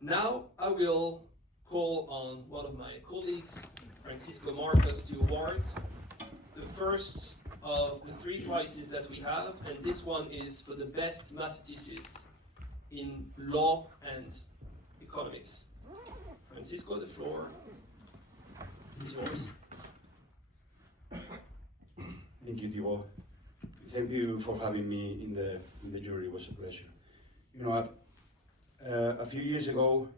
Now I will call on one of my colleagues, Francisco Marcos, to award the first of the three prizes that we have, and this one is for the best master thesis in law and economics. Francisco, the floor is yours. Thank you, Thibaut. Thank you for having me in the jury. It was a pleasure. You know, a few years ago,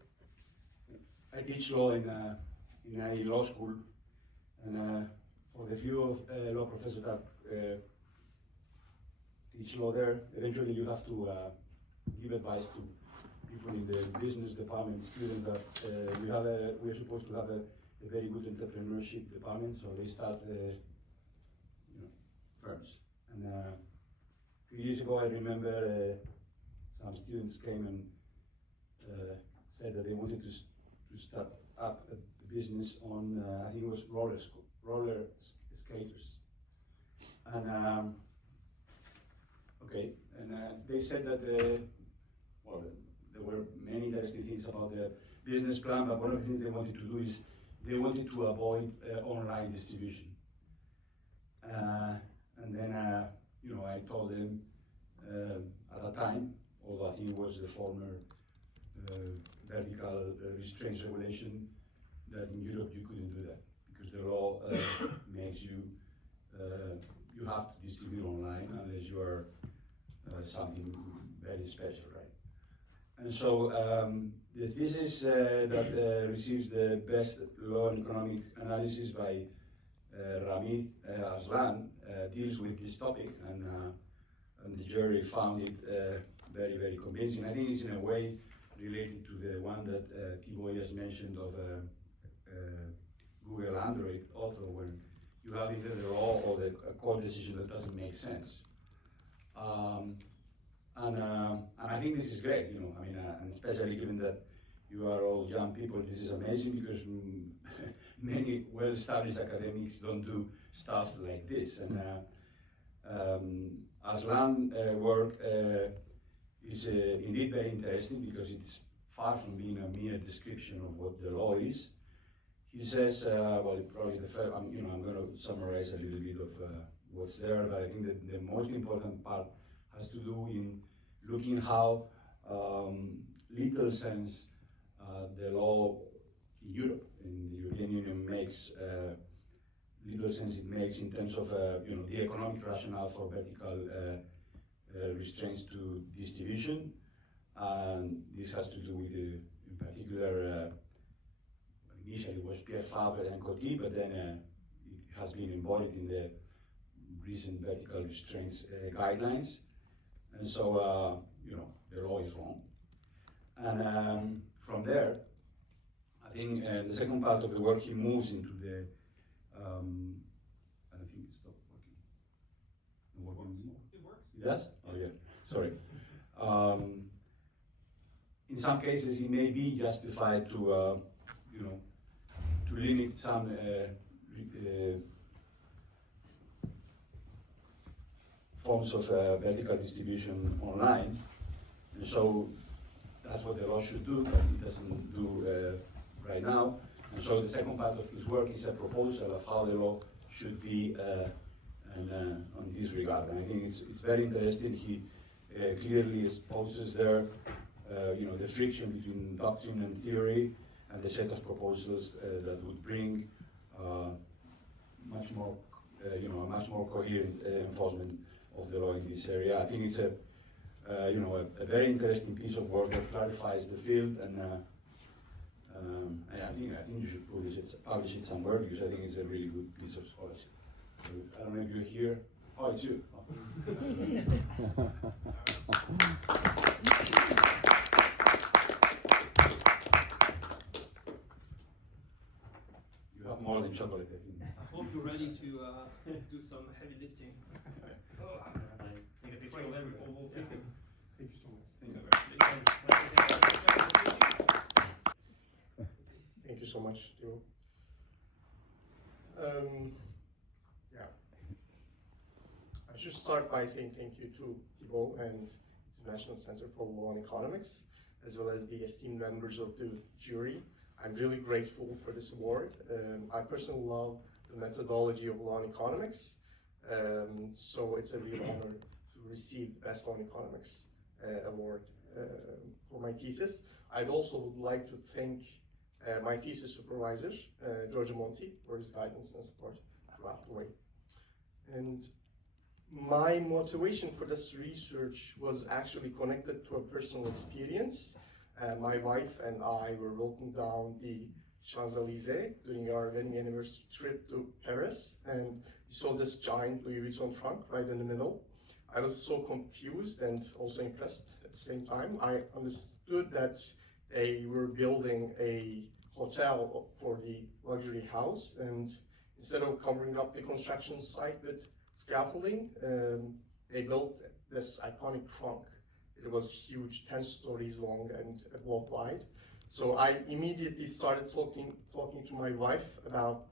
I teach law in a law school, and for the few of law professors that teach law there, eventually you have to give advice to people in the business department, students that we're supposed to have a very good entrepreneurship department, so they start firms. And a few years ago, I remember some students came and said that they wanted to start up a business on, I think it was roller skaters. And they said that there were many interesting things about the business plan, but one of the things they wanted to do is they wanted to avoid online distribution. And then, I told them at that time, although I think it was the former vertical restraints regulation, that in Europe you couldn't do that because the law makes you have to distribute online unless you are something very special, right? And so the thesis that receives the best law and economic analysis by Ramiz, Arslan, deals with this topic, and the jury found it very, very convincing. I think it's in a way related to the one that Thibaut just mentioned of Google Android author, when you have either the law or the court decision that doesn't make sense. And I think this is great, and especially given that you are all young people, this is amazing because many well-established academics don't do stuff like this. And Arslan's work is indeed very interesting because it's far from being a mere description of what the law is. He says, probably the first, I'm going to summarize a little bit of what's there, but I think that the most important part has to do in looking how little sense the law in Europe, in the European Union, makes little sense it makes in terms of the economic rationale for vertical restraints to distribution, and this has to do with, in particular, initially it was Pierre Fabre and Coty, but then it has been embodied in the recent vertical restraints guidelines, and so the law is wrong. And from there, I think the second part of the work, he moves into the, I think it stopped working. It works? It does? Oh yeah, sorry. In some cases, it may be justified to, to limit some forms of vertical distribution online, and so that's what the law should do, but it doesn't do right now. And so the second part of his work is a proposal of how the law should be on this regard. And I think it's very interesting. He clearly exposes there, the friction between doctrine and theory, and the set of proposals that would bring much more, a much more coherent enforcement of the law in this area. I think it's a very interesting piece of work that clarifies the field, and I think you should publish it somewhere, because I think it's a really good piece of scholarship. So, I don't know if you're here. Oh, it's you. Oh. You have more than chocolate, I think. I hope you're ready to do some heavy lifting. Take a picture of every whole thing. Thank you so much. Thank you so much, Thibaut. I should start by saying thank you to Thibaut and International Center for Law and Economics as well as the esteemed members of the jury. I'm really grateful for this award. I personally love the methodology of law and economics, so it's a real honor to receive the Best Law and Economics award for my thesis. I'd also would like to thank my thesis supervisor, Giorgio Monti, for his guidance and support throughout the way. And my motivation for this research was actually connected to a personal experience. My wife and I were walking down the Champs-Élysées during our wedding anniversary trip to Paris, and we saw this giant Louis Vuitton trunk right in the middle. I was so confused and also impressed at the same time. I understood that they were building a hotel for the luxury house, and instead of covering up the construction site with scaffolding, they built this iconic trunk. It was huge, 10 stories long and a block wide. So I immediately started talking to my wife about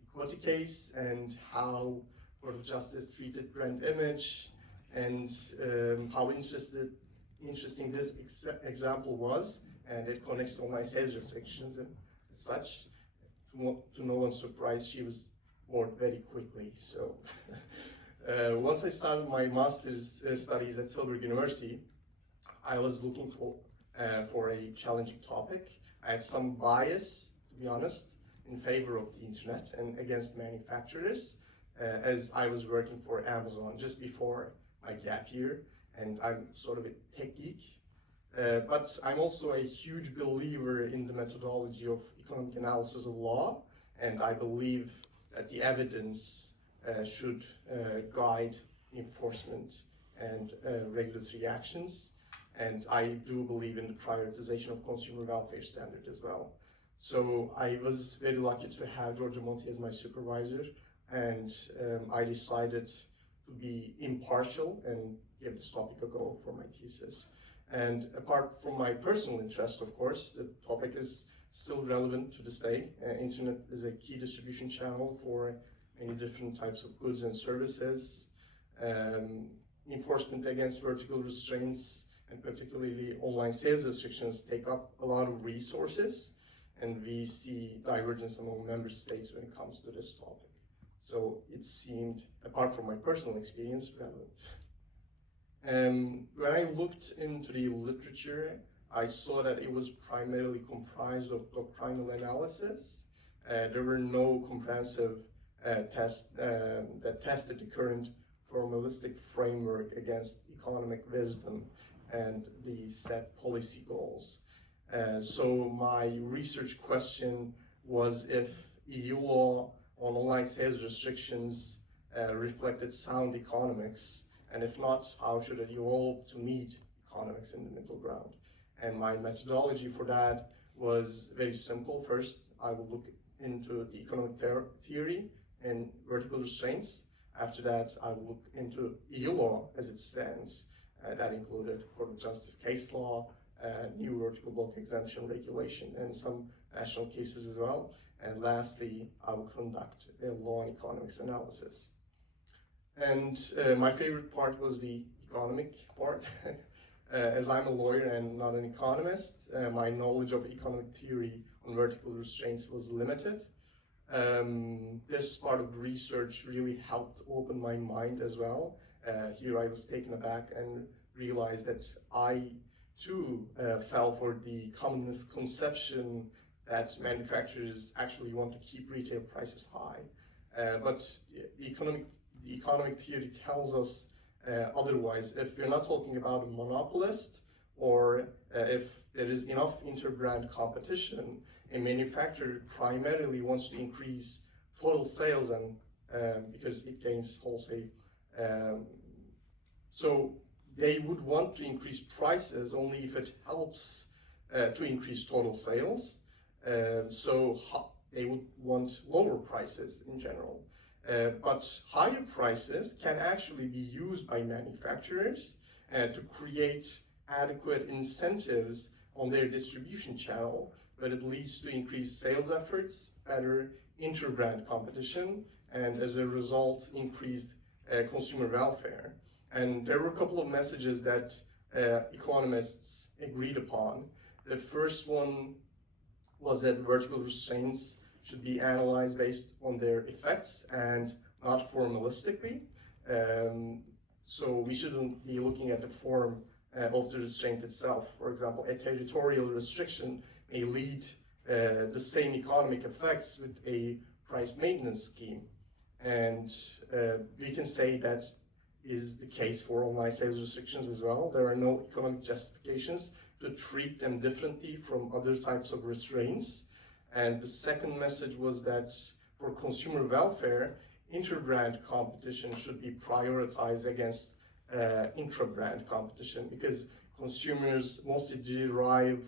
the equity case and how Court of Justice treated brand image, and how interesting this example was, and it connects to online sales restrictions and such. To no one's surprise, she was bored very quickly. So once I started my master's studies at Tilburg University, I was looking for a challenging topic. I had some bias, to be honest, in favor of the internet and against manufacturers, as I was working for Amazon just before my gap year, and I'm sort of a tech geek. But I'm also a huge believer in the methodology of economic analysis of law, and I believe that the evidence should guide enforcement and regulatory actions. And I do believe in the prioritization of consumer welfare standard as well. So I was very lucky to have Giorgio Monti as my supervisor, and I decided to be impartial and give this topic a go for my thesis. And apart from my personal interest, of course, the topic is still relevant to this day. Internet is a key distribution channel for many different types of goods and services. Enforcement against vertical restraints and particularly online sales restrictions take up a lot of resources, and we see divergence among member states when it comes to this topic. So it seemed, apart from my personal experience, relevant. When I looked into the literature, I saw that it was primarily comprised of doctrinal analysis. There were no comprehensive tests that tested the current formalistic framework against economic wisdom and the set policy goals. So my research question was if EU law on online sales restrictions reflected sound economics, and if not, how should it evolve to meet economics in the middle ground? And my methodology for that was very simple. First, I will look into the economic theory and vertical restraints. After that, I will look into EU law as it stands. That included Court of Justice case law, new vertical block exemption regulation, and some national cases as well. And lastly, I will conduct a law and economics analysis. And my favorite part was the economic part. As I'm a lawyer and not an economist, my knowledge of economic theory on vertical restraints was limited. This part of the research really helped open my mind as well. Here I was taken aback and realized that I too fell for the common misconception that manufacturers actually want to keep retail prices high. But the economic theory tells us otherwise. If you're not talking about a monopolist, or if there is enough interbrand competition, a manufacturer primarily wants to increase total sales and because it gains wholesale. So they would want to increase prices only if it helps to increase total sales. So they would want lower prices in general. But higher prices can actually be used by manufacturers to create adequate incentives on their distribution channel, but it leads to increased sales efforts, better interbrand competition, and as a result, increased consumer welfare. And there were a couple of messages that economists agreed upon. The first one was that vertical restraints should be analyzed based on their effects and not formalistically. So we shouldn't be looking at the form of the restraint itself. For example, a territorial restriction may lead the same economic effects with a price maintenance scheme. And we can say that is the case for online sales restrictions as well. There are no economic justifications to treat them differently from other types of restraints. And the second message was that for consumer welfare, inter-brand competition should be prioritized against intra-brand competition, because consumers mostly derive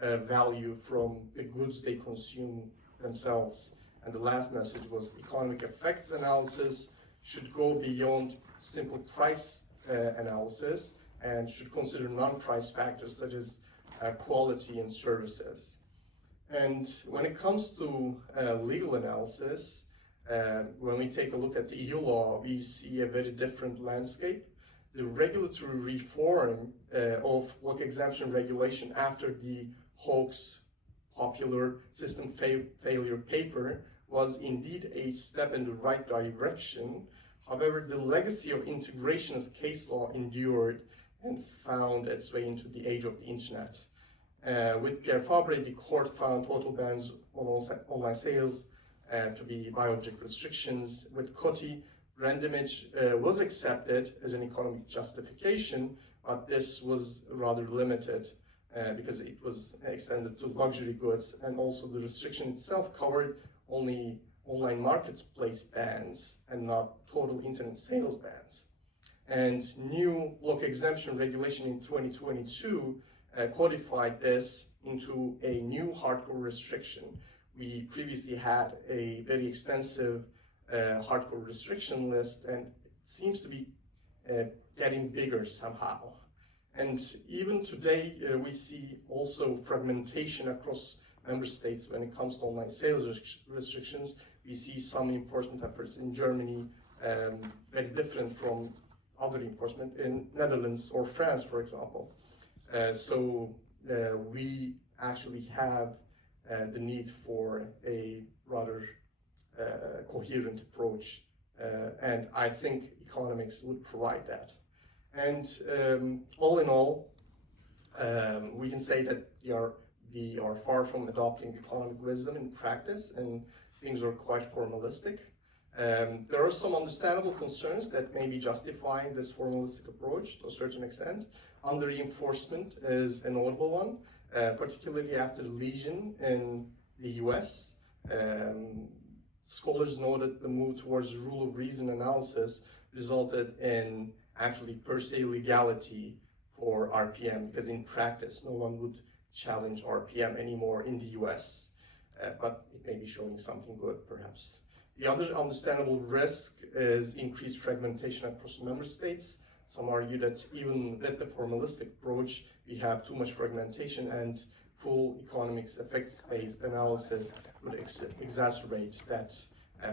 value from the goods they consume themselves. And the last message was economic effects analysis should go beyond simple price analysis and should consider non-price factors such as quality and services. And when it comes to legal analysis, when we take a look at the EU law, we see a very different landscape. The regulatory reform of block exemption regulation after the hoax popular system failure paper was indeed a step in the right direction. However, the legacy of integrationist case law endured and found its way into the age of the internet. With Pierre Fabre, the court found total bans on online sales to be biometric restrictions. With Coty, brand image was accepted as an economic justification, but this was rather limited because it was extended to luxury goods, and also the restriction itself covered only online marketplace bans and not total internet sales bans. And new block exemption regulation in 2022 codified this into a new hardcore restriction. We previously had a very extensive hardcore restriction list, and it seems to be getting bigger somehow. And even today, we see also fragmentation across member states when it comes to online sales restrictions. We see some enforcement efforts in Germany very different from other enforcement in Netherlands or France, for example. So we actually have the need for a rather coherent approach, and I think economics would provide that. And all in all, we can say that we are far from adopting economic wisdom in practice, and things are quite formalistic. There are some understandable concerns that may be justifying this formalistic approach to a certain extent. Under-enforcement is a notable one, particularly after the lesion in the US. Scholars noted the move towards rule of reason analysis resulted in actually per se legality for RPM, because in practice no one would challenge RPM anymore in the US, but it may be showing something good perhaps. The other understandable risk is increased fragmentation across member states. Some argue that even with the formalistic approach, we have too much fragmentation, and full economics effects-based analysis would exacerbate that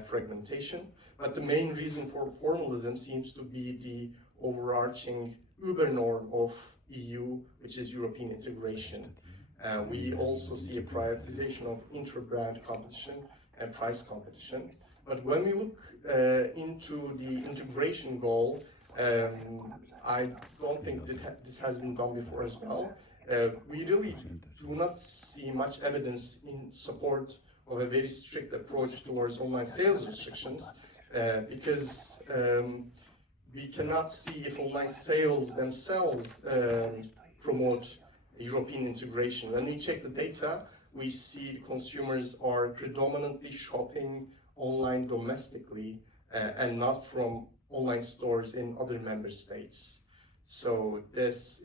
fragmentation. But the main reason for formalism seems to be the overarching uber norm of EU, which is European integration. We also see a prioritization of intra-brand competition and price competition. But when we look into the integration goal, I don't think that this has been done before as well. We really do not see much evidence in support of a very strict approach towards online sales restrictions, because we cannot see if online sales themselves promote European integration. When we check the data, we see the consumers are predominantly shopping online domestically and not from online stores in other member states. So this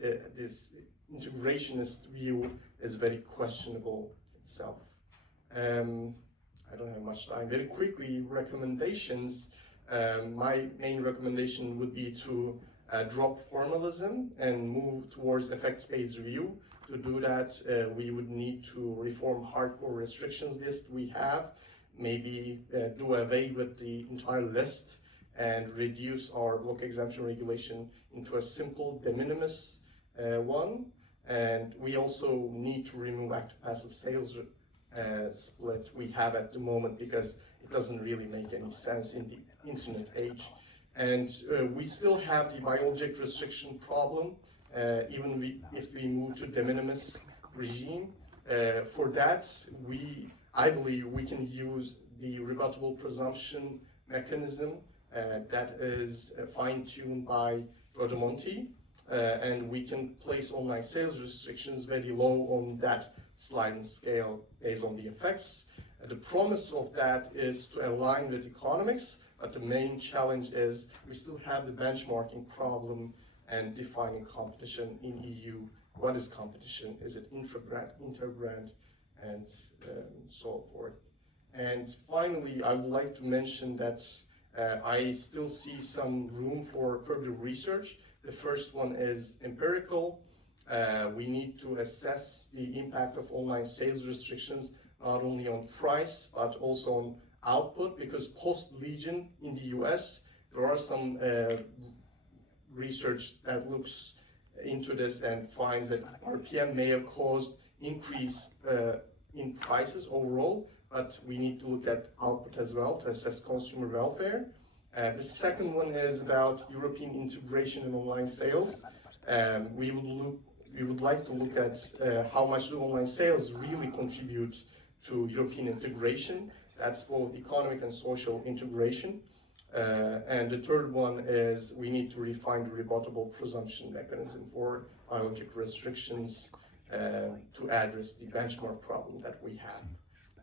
integrationist view is very questionable itself. I don't have much time. Very quickly, recommendations. My main recommendation would be to drop formalism and move towards effects-based review. To do that, we would need to reform hardcore restrictions list we have, maybe do away with the entire list and reduce our block exemption regulation into a simple de minimis one. And we also need to remove active-passive sales split we have at the moment, because it doesn't really make any sense in the internet age. And we still have the biologic restriction problem, even if we move to de minimis regime. For that, I believe we can use the rebuttable presumption mechanism that is fine-tuned by Giorgio Monti, and we can place online sales restrictions very low on that sliding scale based on the effects. The promise of that is to align with economics, but the main challenge is we still have the benchmarking problem and defining competition in EU. What is competition? Is it intra-brand, inter-brand, and so forth? And finally, I would like to mention that I still see some room for further research. The first one is empirical. We need to assess the impact of online sales restrictions, not only on price, but also on output, because post-Legion in the US, there are some research that looks into this and finds that RPM may have caused increase in prices overall, but we need to look at output as well to assess consumer welfare. The second one is about European integration in online sales. We would like to look at how much do online sales really contribute to European integration. That's both economic and social integration. And the third one is we need to refine the rebuttable presumption mechanism for biologic restrictions to address the benchmark problem that we have.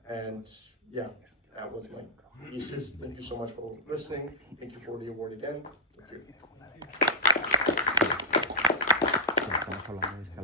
And yeah, that was my thesis. Thank you so much for listening. Thank you for the award again. Thank you.